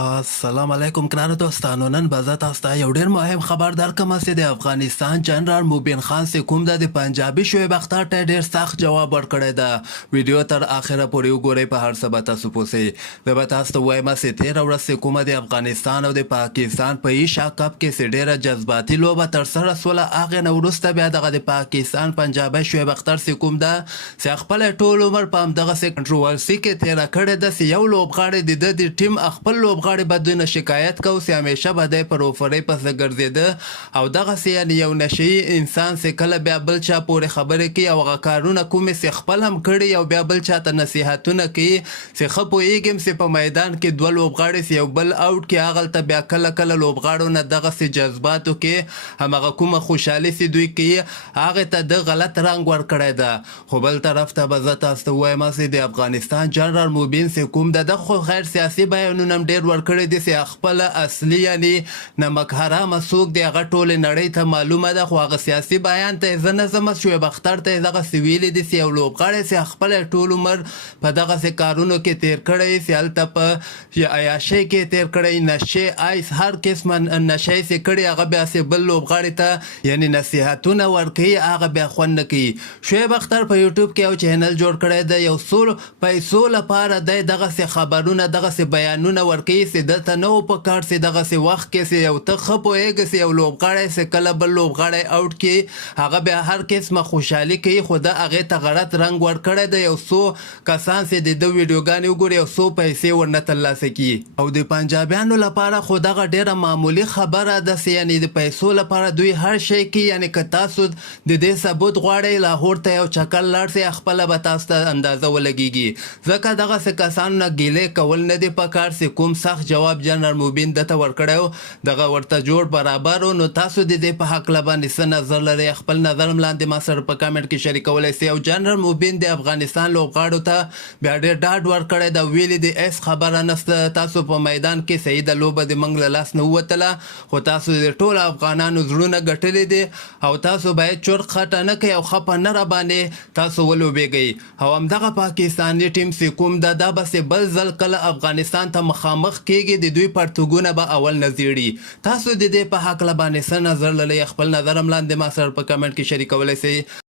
السلام علیکم ګرانو دوستانو. نن به زه تاسو ته یو ډېر مهم خبر درکړم چې د افغانستان جنرال موبین خان چې کوم ده د پنجابي شعیب اختر ته ډېر سخت جواب ورکړی ده. ویډیو تر اخره پورې وګورئ، په هر څه به تاسو پوهیږئ. زه به تاسو ته وایم چې تېره ورځ چې کومه د افغانستان او د پاکستان په ایشا کپ کې چې ډېره جذباتي لوبه ترسره سوله، هغې نه وروسته بیا دغه د پاکستان پنجابي شعیب اختر چې کوم ده چې خپل ټول عمر په همدغسې کنټروورسي کې تېره کړې ده چې یو لوبغاړی د ده د ټیم خپل لوبغاړي به دوی نه شکایت کو چې همیشه به دی په روفرۍ پسې ګرځېده او دغسې یعنې یو نشهیي انسان چې کله بیا بل چا پورې خبرې کوي او هغه کارونه کومې چې خپل هم کړي او بیا بل چا ته نصیحتونه کوي چې ښه پوهېږم چې په میدان کې دوه لوبغاړي چې یو بل آوټ کړي، هغلته بیا کله کله لوبغاړو نه دغسې جذباتو کې همغه کومه خوشحالي چې دوی کوي هغې ته د غلط رنګ ورکړی ده. خو بل طرف ته به زه تاسو ته ووایم چې د افغانستان جنرال موبین چې کوم ده خو خیر سیاسي بیانونه هم ډېر ورکړي دي چې خپل اصلي یعنې نمک حرامه څوک دی هغه ټولې نړۍ ته معلومه ده، خو هغه سیاسي بیان ته یې زه نه ځم. شعیب اختر ته یې دغسې ویلي دي چې یو لوبغاړی چې خپل ټول عمر په دغسې کارونو کې تېر کړی چې هلته په عیاشۍ کې تېر کړی، نشې آیس هر قسمه نشۍ چې کړي هغه بیا چې بل لوبغاړي ته یعنې نصیحتونه ورکوي هغه بیا خوند نه کوي. شعیب اختر په یوټیوب کې یو چینل جوړ کړی دی، یو څو پیسو لپاره دی دغسې خبرونه دغسې بیانونه ورکوي چې دلته نه و په کار چې دغسې وخت کې چې یو ته ښه پوهېږې چې یو لوبغاړی چې کله بل لوبغاړی آوټ کړي هغه بیا هر قسمه خوشحالي کوي، خو ده هغې ته غلط رنګ ورکړی دی. یو څو کسان چې د ده ویډیوګانې وګوري یو څو پیسې ورنه ترلاسه کړي او د پنجابیانو لپاره خو دغه ډېره معمولي خبره ده چې یعنې د پیسو لپاره دوی هر شی کوي. یعنې که تاسو د دې ثبوت غواړئ لاهور ته یو چکر لاړ شئ، خپله به تاسو ته اندازه ولګېږي. ځکه دغسې کسانو نه ګیلې کول نه دي په کار چې کوم سخت جواب جنرال موبین دته ورکړی و دغه ورته جوړ برابر و. نو تاسو د دې په هکله باندې څه نظر لرئ؟ خپل نظر هم لاندې ما سره په کامنټ کې شریکولی سئ. او جنرال موبین د افغانستان لوبغاړو ته بیا ډېر ډاډ ورکړی ده، ویلي دي هېڅ خبره نشته، تاسو په میدان کې صحیح ده لوبه د موږ له لاس نه ووتله، خو تاسو د ټولو افغانانو زړونه ګټلي دي او تاسو باید چرت خټه نه کوئ او خپه نه راباندې تاسو ولوبېږئ. او همدغه پاکستاني ټیم چې کوم ده دا بسې بل ځل کله افغانستان ته مخامخ کېږي د دوی پرتګونه به اول نه زیړي. تاسو د دې په هکله باندې څه نظر لرئ؟ خپل نظر هم لاندې ما سره په کمنټ کې شریکولی سئ.